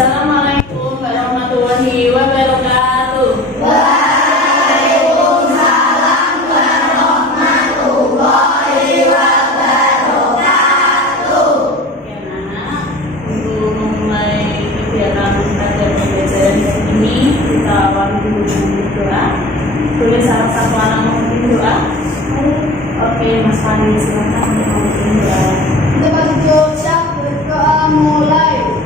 Assalamualaikum warahmatullahi wabarakatuh. Waalaikumsalam warahmatullahi wabarakatuh. Ya, anak, untuk memulai kegiatan pada pembelajaran ini kita awali dulu dengan doa. Boleh salah satu anak memimpin doa? Oke, Mas Fani silakan untuk memimpin doa. Kita berucap berdoa mulai.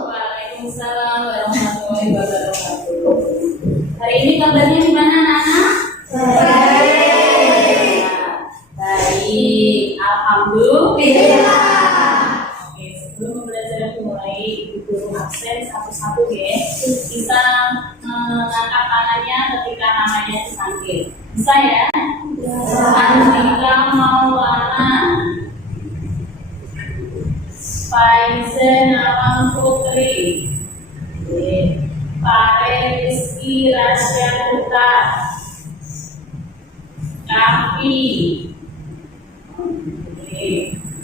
Waalaikumsalam warahmatullahi wabarakatuh. Hari ini kabarnya gimana, anak-anak? Baik. Alhamdulillah. Oke, sebelum pembelajaran dimulai, Ibu Guru absen satu-satu ya. Bisa mengangkat tangannya ketika namanya dipanggil. Bisa ya? Andika Maulana, Faizan Awang Putri, Pare Rizky Rasya Putra, Kafi,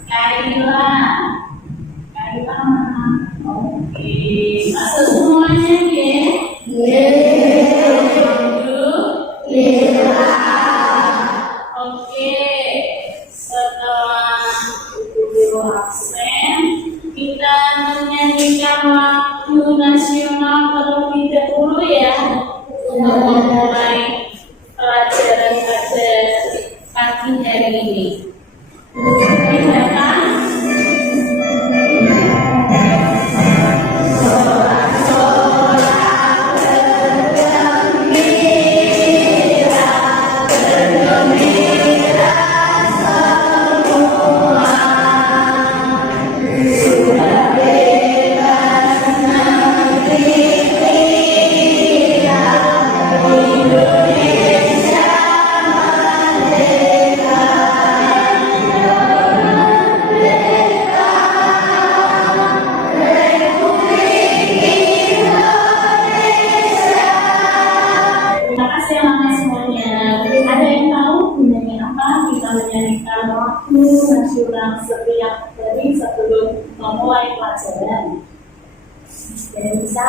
Kaila mana? Oke, masuk semuanya ya? Oke, setelah Ibu absen, kita menyanyikan lagu nasional terlebih dahulu ya, untuk memulai pelajaran pada pagi hari ini. Silakan. Terima kasih anak semuanya. Ada yang tahu gunanya apa kita menyanyikan lagu nasional setiap hari sebelum memulai pelajaran? Jadi bisa?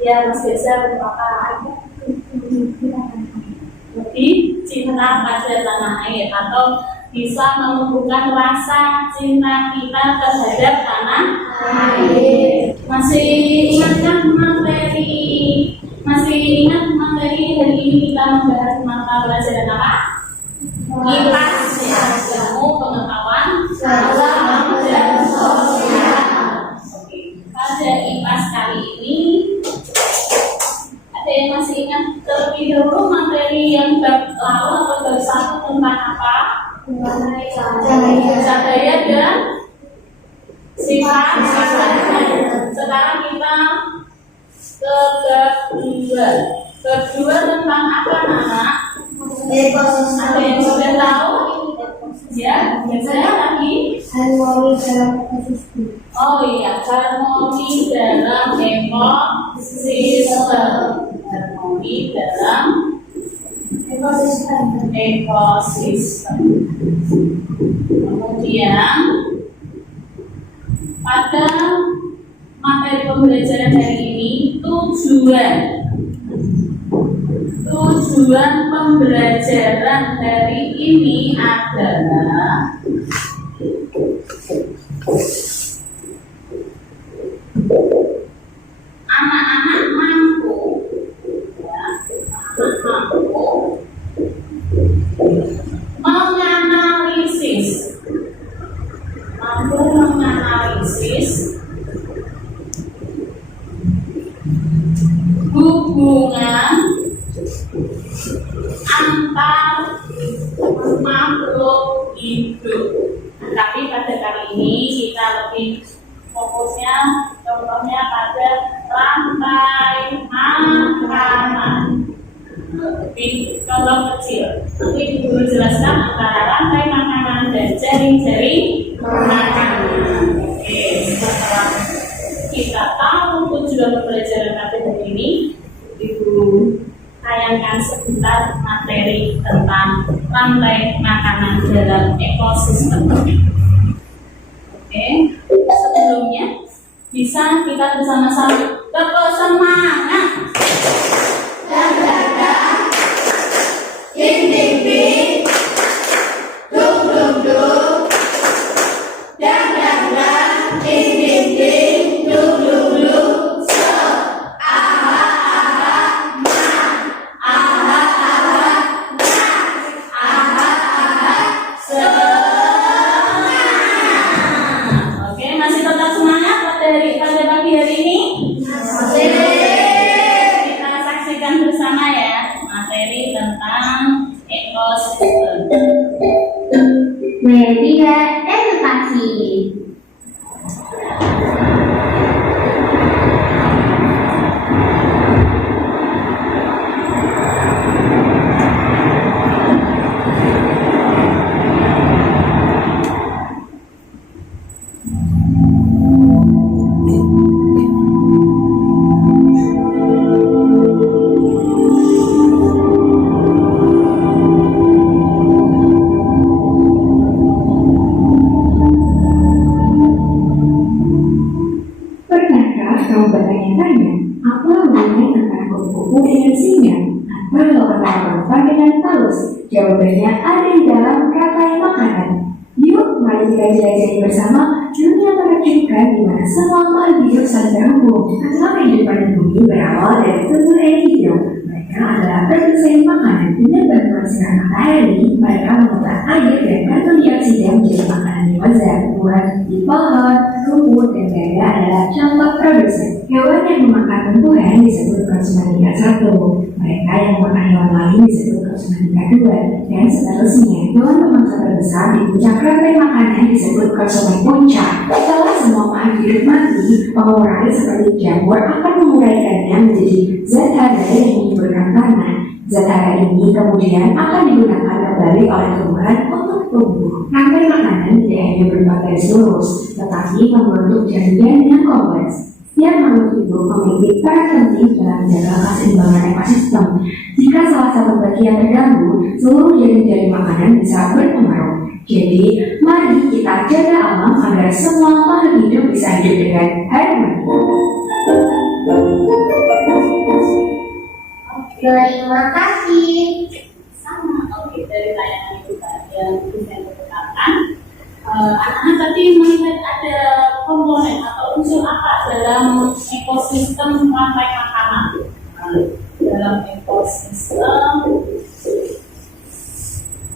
Ya, Mas Desa berkata lebih cinta pada tanah air, atau bisa menumbuhkan rasa cinta kita terhadap tanah air. Masih ingat materi hari ini kita membahas mata pelajaran apa? IPAS ya, ilmu pengetahuan alam dan sosial. Oke, pada IPAS kali ini ada yang masih ingat terlebih dahulu materi yang bab lalu atau bab 1 tentang apa? Cahaya dan sifat. Sekarang kita ke bab 2. Bab 2 tentang apa, anak? Ada yang sudah tahu? Ya, biasanya lagi harmoni dalam ekosistem. Oh iya, harmoni dalam ekosistem. Harmoni dalam ekosistem. Kemudian pada materi pembelajaran hari ini tujuan pembelajaran hari ini adalah anak-anak mampu menganalisis hidup. Tapi pada kali ini kita lebih fokusnya contohnya pada rantai makanan. Lebih contoh kecil. Nanti Ibu jelaskan antara rantai makanan dan jaring-jaring makanan. Oke, setelah kita tahu tujuan pembelajaran pada hari ini, Ibu tayangkan sebentar materi tentang rantai makanan dalam ekosistem. Oke, sebelumnya bisa kita bersama-sama tetap semangat. Dan dadah, ding ding ding, dung dung dung. Dan dadah, ding ding ding, dung dung dung. So, aha aha ma, aha aha na, aha aha semangat. Oke, masih tetap semangat pada pagi hari ini? Masih. Kita saksikan bersama ya materi tentang ekosistem. Media edukasi. Pernahkah kamu bertanya-tanya apa hubungan antara kupu-kupu dengan singa? Atau kata-kata dengan paus? Jawabannya ada di dalam kata makanan. Yuk, mari kita jelajahi bersama dunia menakjubkan di mana semua makhluk hidup saling terhubung. Semua kehidupan di bumi berawal dari tubuh hidup. Mereka adalah produsen makanan. Dengan bantuan sinar matahari, mereka mengolah air dan karbon dioksida menjadi makanan yang wajar. Tumbuhan di pohon, rumput, dan ganda adalah contoh produsen. Hewan yang memakan tumbuhan disebut konsumen tingkat 1. Mereka yang memakan hewan lain disebut konsumen tingkat 2. Dan seterusnya, hewan pemangsa terbesar di puncak rantai makanan disebut konsumen puncak. Setelah semua makhluk hidup mati, pengurai seperti jamur akan menguraikannya menjadi zat hara yang menyuburkan tanah. Zat hara ini kemudian akan digunakan kembali oleh tumbuhan untuk tumbuh. Rantai makanan tidak hanya berupa garis lurus, tetapi membentuk jaringan yang kompleks. Setiap makhluk hidup memiliki peran penting dalam menjaga keseimbangan ekosistem. Jika salah satu bagian terganggu, seluruh jaring-jaring makanan bisa berpengaruh. Jadi, mari kita jaga alam agar semua makhluk hidup bisa hidup dengan harmoni. Terima kasih. Sama, oke, dari tayangan itu tadi yang bisa dikatakan, anak-anak tadi melihat ada komponen atau unsur apa dalam ekosistem rantai makanan. Dalam ekosistem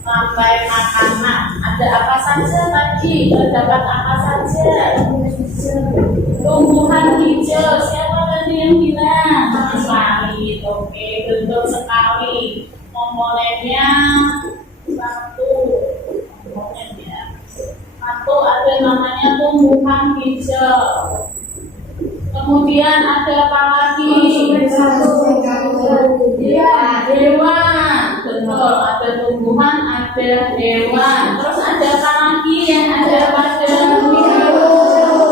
rantai makanan ada apa saja tadi? Terdapat apa saja? Tumbuhan hijau. Siapa tadi yang bilang? Mas Farid. Oke, betul sekali. Komponennya satu. Komponennya satu ada namanya tumbuhan hijau. Kemudian ada apa lagi? Hewan. Betul, ada tumbuhan, ada hewan. Terus ada apa lagi yang ada pada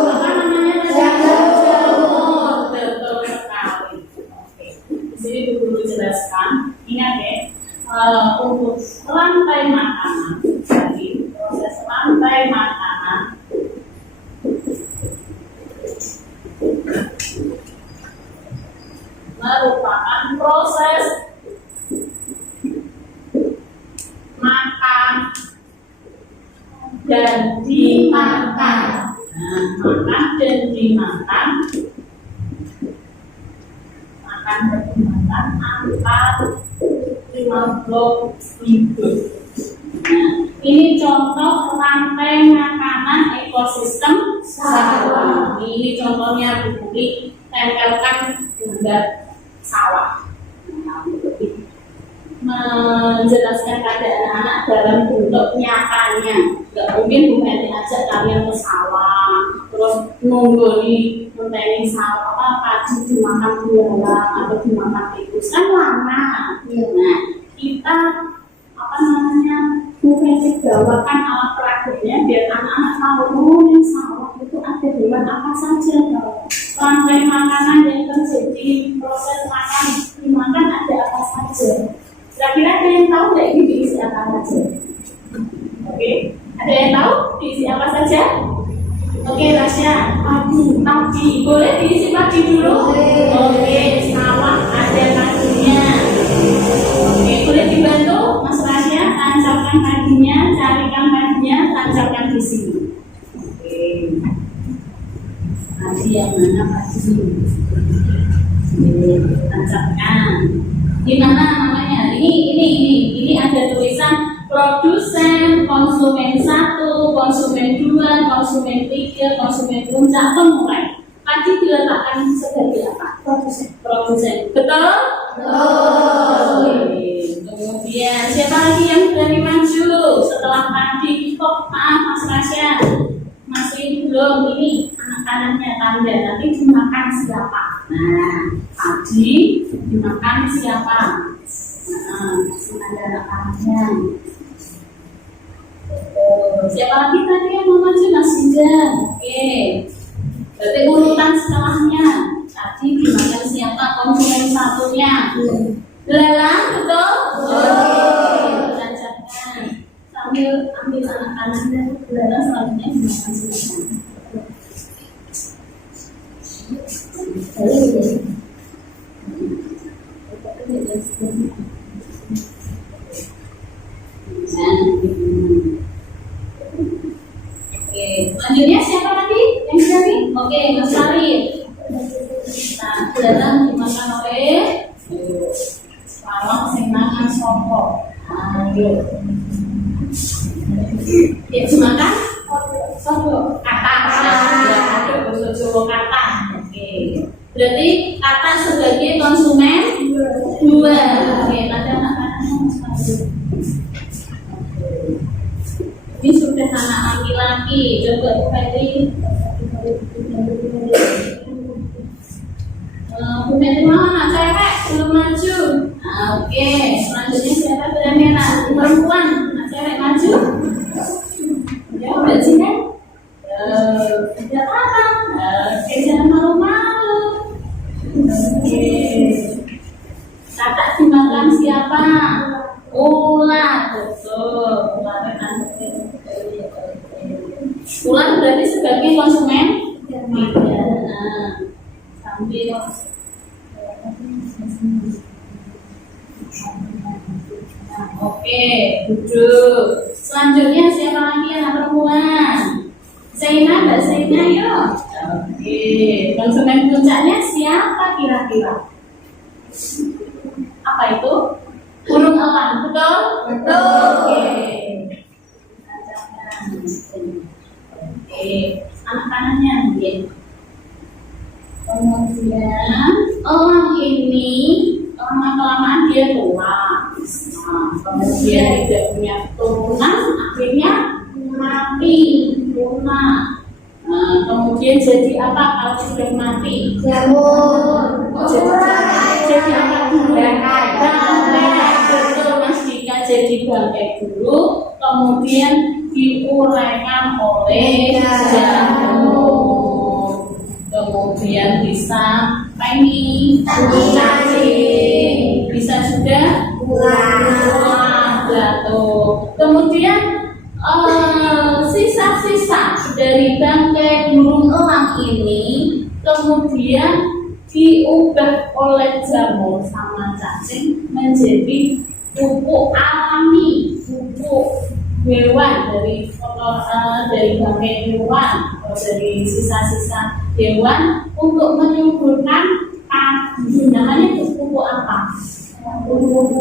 apa namanya? Jamur. Betul sekali. Oke. Di sini dulu jelaskan. Ingat ya, untuk rantai makanan. Jadi proses rantai makanan merupakan proses makan dan dimakan. Makan dan dimakan, makan dan dimakan antar makhluk hidup. Ini contoh rantai makanan ekosistem sawah. Ini contohnya Bu Putri tempelkan gambar sawah. menjelaskan keadaan anak dalam bentuk nyatanya. Nggak mungkin Bu Heni ajak kalian ke sawah, terus nunggu di menteni sawah padi dimakan belalang atau dimakan tikus, kan lama. Nah, kita Bu Heni bawakan alat peragamnya biar anak-anak tahu di sawah itu ada hewan apa saja, rantai makanan yang terjadi, proses makan dimakan ada apa saja. Kira-kira ada yang tahu nggak ini diisi apa saja? Oke, ada yang tahu diisi apa saja? Oke, Rasya, padi, boleh diisi padi dulu? Oke, sawah ada padinya. Oke, boleh dibantu Mas Rasya tancapkan padinya, carikan padinya, tancapkan di sini. Oke, padi yang mana padi? Oke, tancapkan. Di mana namanya? Ini ada tulisan produsen, konsumen 1, konsumen 2, konsumen 3, konsumen puncak, pemulai. Padi diletakkan sebagai apa? Produsen. Betul? Betul. Kemudian siapa lagi yang berani maju setelah padi? Oh, maaf Mas Rasya, masih belum. Ini anak kanannya tanda nanti dimakan siapa? Nah, padi dimakan siapa? Nah, ada anak kanannya. Siapa lagi tadi yang mau maju? Mas Hindan. Oke. Berarti urutan setelahnya. Tadi dimakan siapa? Konsumen satunya. Belalang, betul? Betul. Tancapkan. Sambil ambil anak kanannya, belalang selanjutnya dimakan siapa? Oke, selanjutnya siapa lagi yang cari? Oke, Mas Arif. Nah, belalang dimakan oleh Parang sing mangan sopo. Ayo. Ya dimakan sopo? Kata. Ya, ada bahasa Jawa kata. Oke. Berarti kata sebagai konsumen 2. Oke, ada anak-anaknya Mas Arif. Ini sudah anak laki-laki. Coba Bu Fetri. Bu Fetri mau anak cewek belum maju. Nah, oke. Selanjutnya siapa berani anak perempuan? Anak cewek maju. Ya udah sih kan? Sudah apa? Oke, jangan malu-malu. Oke. Kata dimakan siapa? Ular, betul. Ular berarti sebagai konsumen 3. Sambil oke, duduk. Selanjutnya siapa lagi anak perempuan? Zaina, Mbak Zaina, yuk. Oke, konsumen puncaknya siapa kira-kira? Apa itu? Burung elang, betul? Betul. Oke, anak kanannya mungkin. Kemudian elang ini lama-kelamaan dia tua. Nah, kemudian tidak punya keturunan, akhirnya mati, punah. Nah, kemudian jadi apa kalau sudah mati? Jamur. Jadi apa dulu? Bangkai. Betul Mas Dika, jadi bangkai dulu, kemudian diuraikan oleh jamur. Kemudian bisa apa ini? Cacing. Bisa juga buah jatuh. Kemudian sisa-sisa dari bangkai burung elang ini kemudian diubah oleh jamur sama cacing menjadi pupuk alami, pupuk hewan dari bangkai hewan atau dari sisa-sisa hewan untuk menyuburkan padi. Namanya itu pupuk apa? Pupuk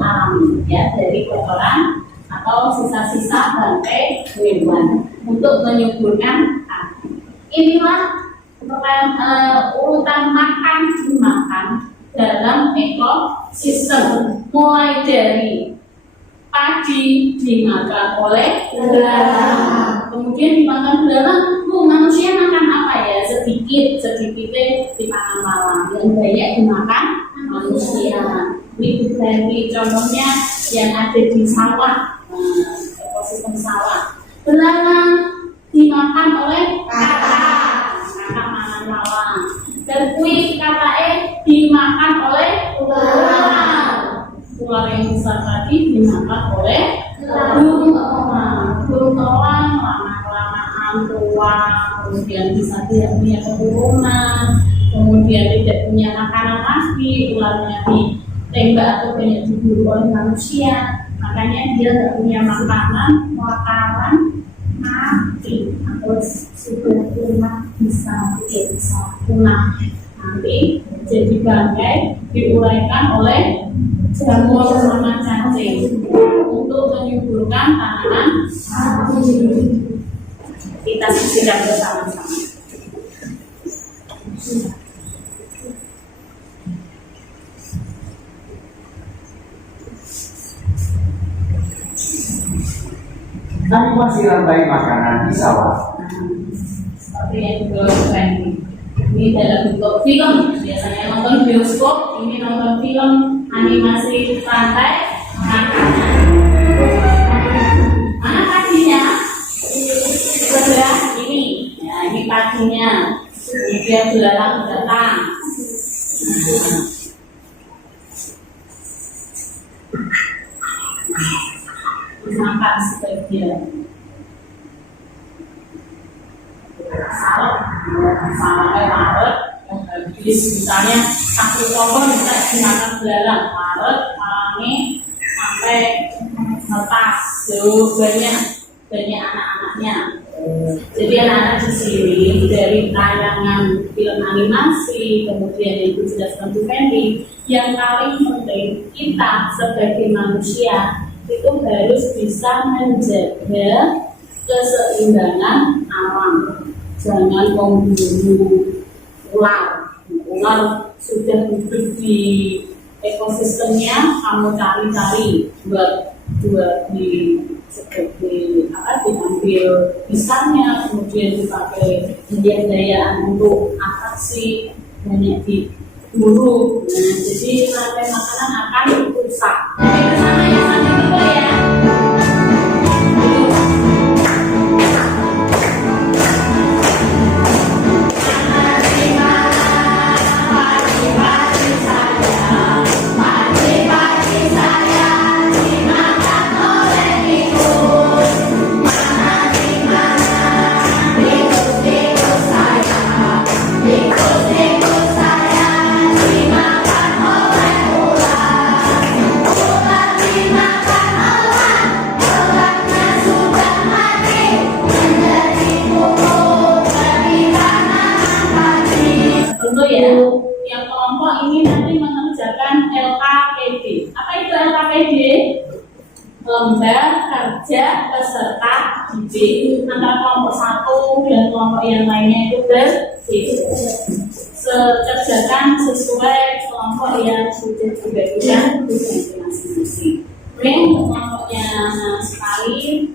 alami ya, dari kotoran atau sisa-sisa bangkai hewan untuk menyuburkan padi. Inilah urutan makan dimakan dalam ekosistem, mulai dari padi dimakan oleh belalang, kemudian dimakan belalang, manusia makan apa ya? Sedikitnya dimakan belalang, yang banyak dimakan manusia. Ini dari contohnya yang ada di sawah, ekosistem sawah. Belalang dimakan oleh kakak makan belalang. Dan kuih kakak dimakan oleh ular. Ular yang besar tadi dimakan oleh burung elang. Burung elang lama-lamaan tua, kemudian bisa tidak punya keturunan, kemudian tidak punya makanan pasti, ularnya ditembak atau banyak diburu oleh manusia, makanya dia tidak punya makanan mati atau sudah bisa punah nanti jadi bangkai diuraikan oleh jamur sama cacing untuk menyuburkan tanaman. Kita saksikan bersama-sama. Animasi rantai makanan di sawah. Seperti yang keren ini dalam bentuk film. Biasanya nonton bioskop, ini nonton film animasi rantai makanan. Mana paginya? Sebelah ini. Ya, ini paginya. Kemudian belalang datang. Makan sebagian. Sampai Maret yang habis, misalnya satu pohon bisa dimakan belalang. Maret, Mei sampai lepas, banyak anak-anaknya. Jadi anak-anak di sini dari tayangan film animasi, kemudian yang dijelaskan Bu Fendi, yang paling penting kita sebagai manusia itu harus bisa menjaga keseimbangan alam. Jangan memburu ular. Ular sudah hidup di ekosistemnya, kamu cari-cari buat diambil pisangnya, kemudian dipakai daya untuk atraksi, banyak diburu. Nah, jadi rantai makanan akan rusak. Bersama ya, sampai jumpa ya. Yang kelompok ini nanti mengerjakan LKPD. Apa itu LKPD? Lembar kerja peserta didik. Antara kelompok satu dan kelompok yang lainnya itu kerjakan sesuai kelompok yang sudah dibagikan tugas masing-masing. Kelompoknya sekali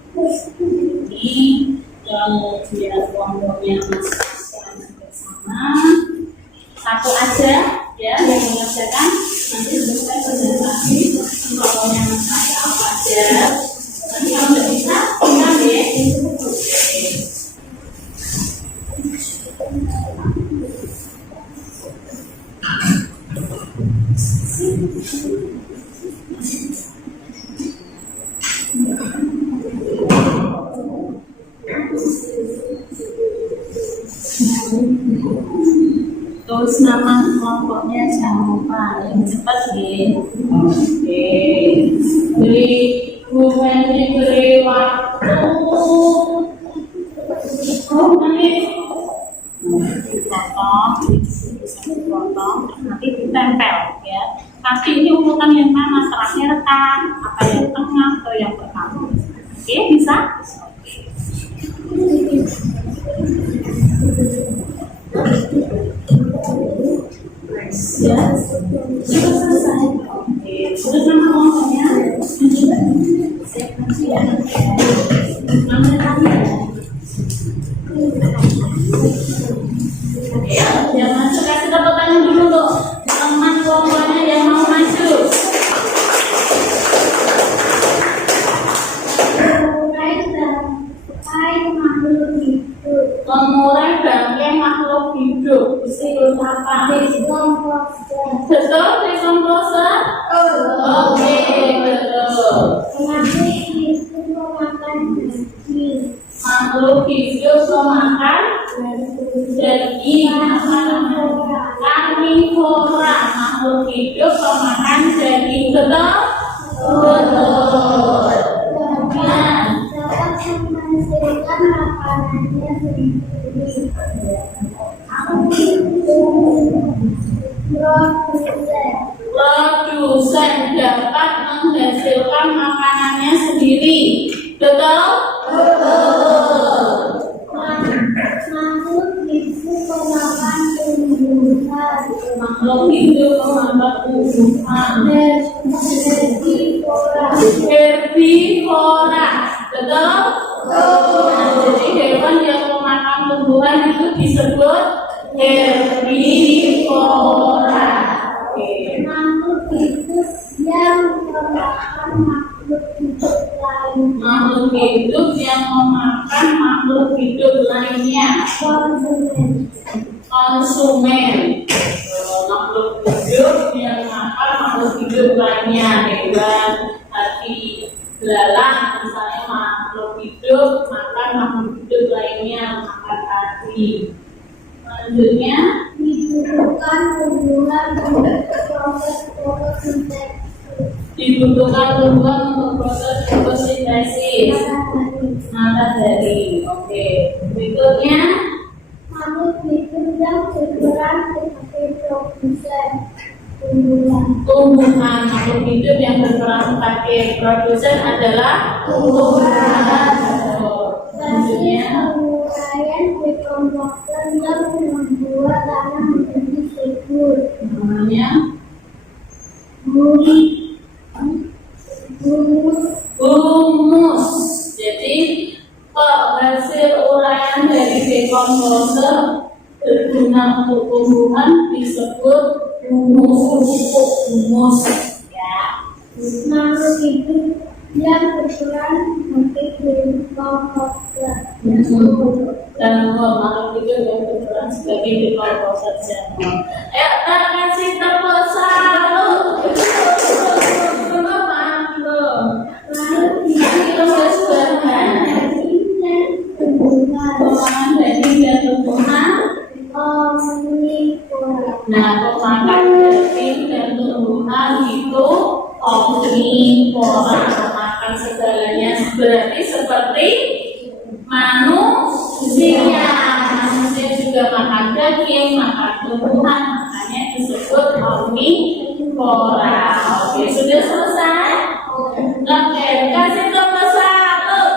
ini, kemudian kelompoknya masing-masing bersama. Satu aja ya yang mengerjakan, nanti selesai presentasi kelompoknya masing-masing apa aja. Nanti kalau tidak bisa tinggal ya. Terus nama kelompoknya jangan lupa, yang cepat ya. Oke, beri waktu. Potong, nanti ditempel ya. Kasih ini urutan yang mana, terakhir kan, apa yang tengah atau yang pertama. Oke, bisa? Yes. hidup. Disebut apa? Betul, dekomposer? Oke, betul. Makhluk hidup memakan daging. Karnivora, makhluk hidup memakan daging. Betul? Betul. Kemudian produsen dapat menghasilkan makanannya sendiri. Betul? Betul. Makhluk hidup memakan tumbuhan. Herbivora. Betul? Nah, jadi hewan yang memakan tumbuhan itu disebut herbivora. Oke. Makhluk hidup yang memakan makhluk hidup lain. Makhluk hidup yang memakan makhluk hidup lainnya. Konsumen. Makhluk hidup yang makan makhluk hidup lainnya, hewan, hati, belalang, misalnya makhluk hidup makan makhluk hidup lainnya, makan hati. Selanjutnya Dibutuhkan hubungan untuk proses fotosintesis. dibutuhkan tumbuhan untuk proses fotosintesis. Matahari. Oke. Berikutnya Makhluk hidup yang berperan sebagai produsen tumbuhan. tumbuhan. Makhluk hidup yang berperan sebagai produsen adalah tumbuhan. Selanjutnya Penguraian dekomposer yang membuat tanah menjadi subur. namanya humus. Jadi hasil uraian dari dekomposer berguna untuk tumbuhan disebut humus. Ya. Makhluk hidup yang berperan sebagai dekomposer. Dan makhluk hidup yang berperan sebagai dekomposer jamur. Ayo kita kasih tepuk salut. Pemakan daging dan tumbuhan. Nah, pemakan daging dan tumbuhan itu omnivora, makan segalanya, berarti seperti manusia. Manusia juga makan daging, makan tumbuhan, makanya disebut omnivora. Oke, sudah selesai? Oke, kasih tepuk salut.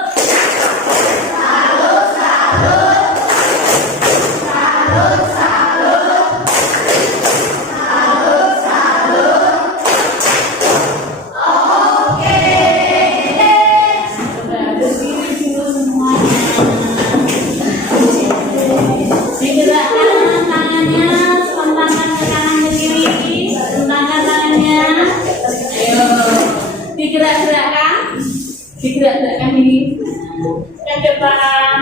Digerakkan tangannya, tangan ke kanan ke kiri, tangan tangannya. Ayo, digerak-gerakkan ini ke depan.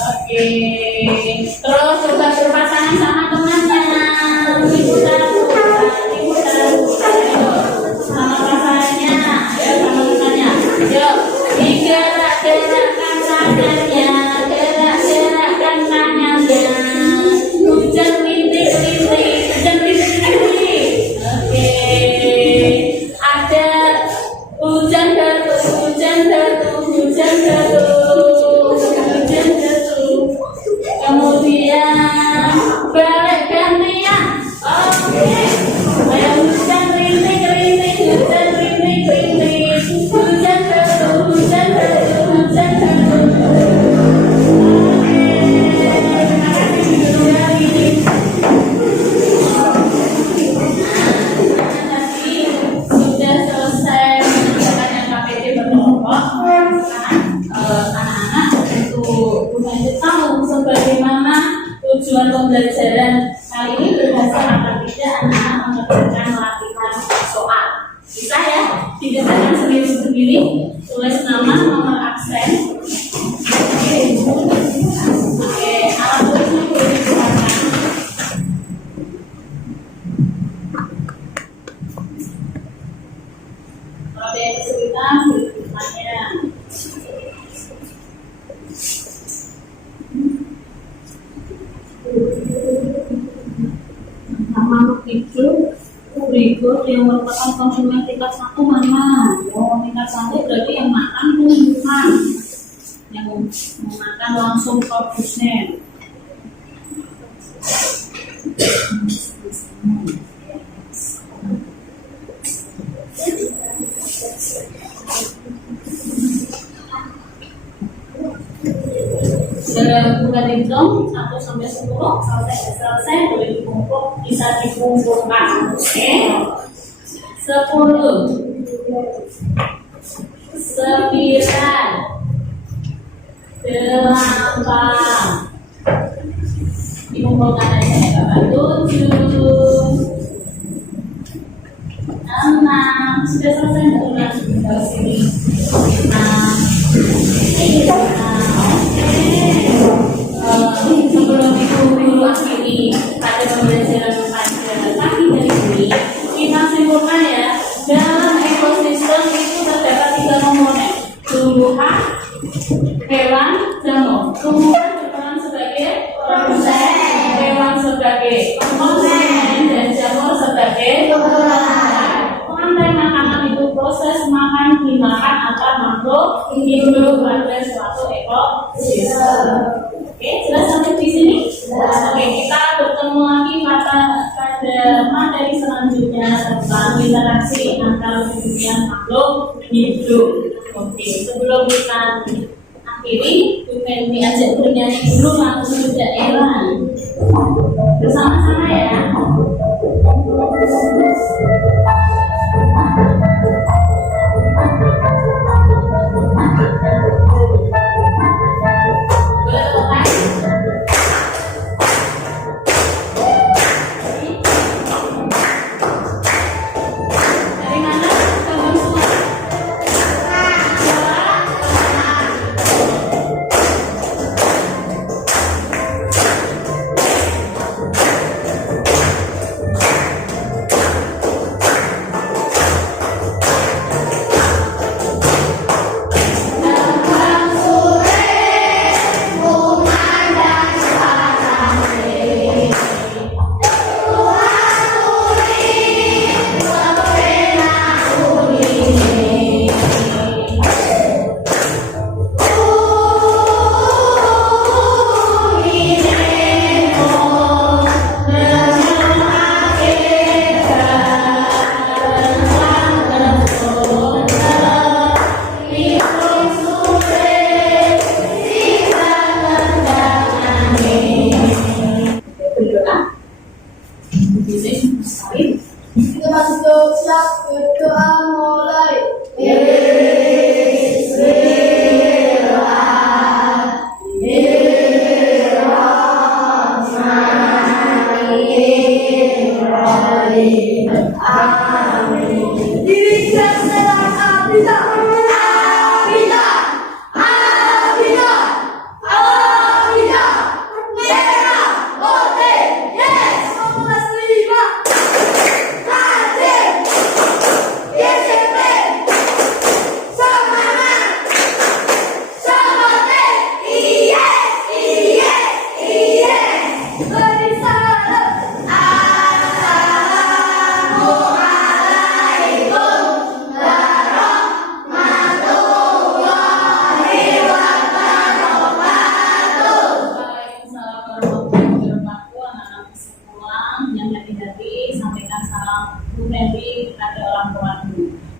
Oke, terus coba berpasangan sama temannya. Diputar. Ayo, sama pasangannya. Ayo, sama temannya. Ayo, digerak-gerakkan tangannya. Gerak-gerakkan tangannya. Hujan rintik-rintik. Oke, ada hujan jatuh. Kemudian balik gantian. Oke, ayo hujan rintik-rintik. Hujan jatuh. Sudah selesai mengerjakan yang KPD berkelompok. Anak-anak untuk tahu sebagaimana tujuan pembelajaran kali ini berhasil atau tidak anak-anak mengerjakan latihan soal. Bisa ya, dikerjakan sendiri-sendiri, tulis nama, nomor absen. Oke, alat tulisnya Kalau ada yang kesulitan, bertanya. Makhluk hidup berikut yang merupakan konsumen tingkat 1 mana? Oh, tingkat 1 berarti yang makan tumbuhan, yang memakan langsung produsen. Bukan dihitung 1 sampai 10, selesai boleh dikumpul, bisa dikumpulkan. Oke, 10, 9, 8, dikumpulkan aja ya Bapak. 7, 6, sudah selesai enggak dari sini? 6, 5. Sebelum itu dulu akhiri pada pembelajaran pagi dari ini, kita simpulkan ya, dalam ekosistem itu terdapat 3 komponen: tumbuhan, hewan, jamur. Tumbuhan berperan sebagai produsen, hewan sebagai konsumen, dan jamur sebagai pengelola. Pengantar makanan itu proses makan dimakan antar makhluk hidup pada suatu ekosistem. Oke, jelas sampai di sini? Oke, kita bertemu lagi pada materi selanjutnya tentang interaksi antar kemudian makhluk hidup. Oke, sebelum kita akhiri, Bu Fenty ajak bernyanyi dulu langsung ke daerah bersama-sama ya. Kita masuk siap berdoa mulai. Amin. Diri kita